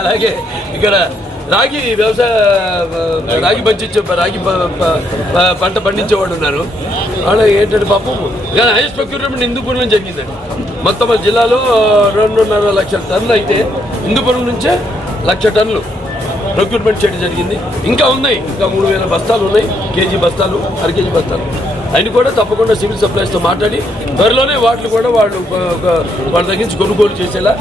అలాగే ఇక్కడ రాగి రాగి పంట పండించేవాడు ఉన్నారు. వాళ్ళ ఏంటంటే పాపం కానీ హైయెస్ట్ ప్రొక్యూర్మెంట్ హిందూపురం జరిగిందండి. మొత్తం జిల్లాలో 2.5 లక్షల టన్నులు అయితే హిందూపురం నుంచే 1,00,000 టన్నులు ప్రొక్యూర్మెంట్ చేయడం జరిగింది. ఇంకా ఉన్నాయి, ఇంకా 3,000 బస్తాలు ఉన్నాయి, కేజీ బస్తాలు, అర కేజీ బస్తాలు. అవి కూడా తప్పకుండా సివిల్ సప్లైస్తో మాట్లాడి త్వరలోనే వాటిని కూడా వాళ్ళ దగ్గర నుంచి కొనుగోలు చేసేలా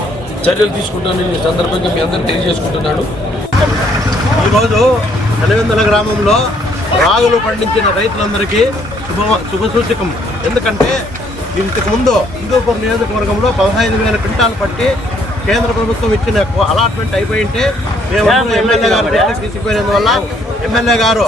చర్యలు తీసుకుంటానని ఈ సందర్భంగా మీ అందరికీ తెలియజేసుకుంటున్నాను. ఈరోజు చలివెందుల గ్రామంలో రాగులు పండించిన రైతులందరికీ శుభసూచకం. ఎందుకంటే ఇంతకుముందు హిందూపురం నియోజకవర్గంలో 15,000 క్వింటాలు పట్టి కేంద్ర ప్రభుత్వం ఇచ్చిన అలాట్మెంట్ అయిపోయింటే మేము ఎమ్మెల్యే గారు దృష్టికి తీసుకుపోయినందువల్ల ఎమ్మెల్యే గారు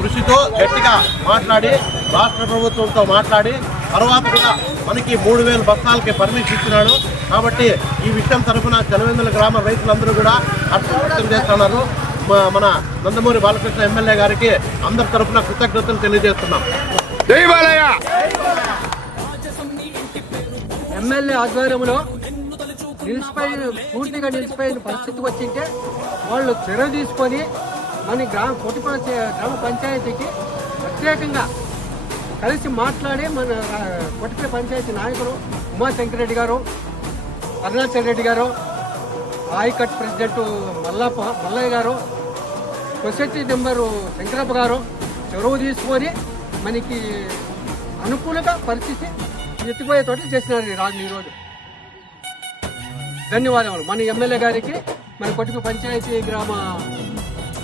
కృషితో గట్టిగా మాట్లాడి రాష్ట్ర ప్రభుత్వంతో మాట్లాడి తర్వాత కూడా మనకి 3,000 బస్తాలకి పర్మిషన్ ఇచ్చినాడు. కాబట్టి ఈ విషయం తరఫున చలివెందుల గ్రామ రైతులందరూ కూడా హర్షం వ్యక్తం చేస్తున్నారు. మన నందమూరి బాలకృష్ణ ఎమ్మెల్యే గారికి అందరి తరఫున కృతజ్ఞతలు తెలియజేస్తున్నాం. ఎమ్మెల్యే ఆధ్వర్యంలో పూర్తిగా నిలిచిపోయిన పరిస్థితికి వచ్చింటే వాళ్ళు చర్య తీసుకొని మన గ్రామ పంచాయతీకి ప్రత్యేకంగా కలిసి మాట్లాడి మన కొట్టిపల్లి పంచాయతీ నాయకులు ఉమాశంకర్ రెడ్డి గారు, అరుణాచల్ రెడ్డి గారు, ఆయకట్ ప్రెసిడెంట్ మల్లయ్య గారు, సొసైటీ మెంబరు శంకరప్ప గారు చొరవ తీసుకొని మనకి అనుకూలంగా పరిస్థితి ఎత్తిపోయేటట్లు చేసినారు రాజు ఈరోజు. ధన్యవాదాలు మన ఎమ్మెల్యే గారికి, మన కొట్టిపల్లి పంచాయతీ గ్రామ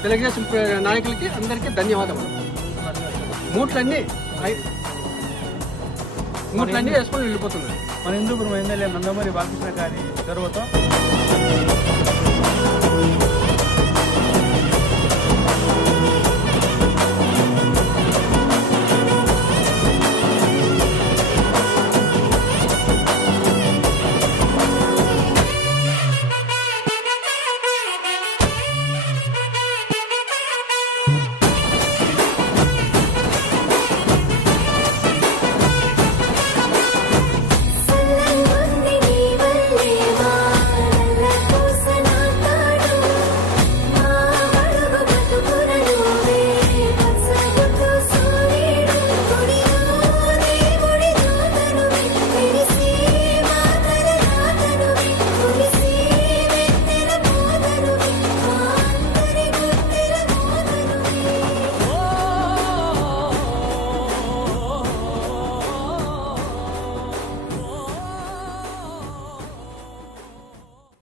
తెలుగుదేశం నాయకులకి అందరికీ ధన్యవాదాలు. మూట్లన్నీ వేసుకొని వెళ్ళిపోతున్నారు. మన హిందూపురం ఎమ్మెల్యే నందమూరి బాలకృష్ణ గారి చొరవతో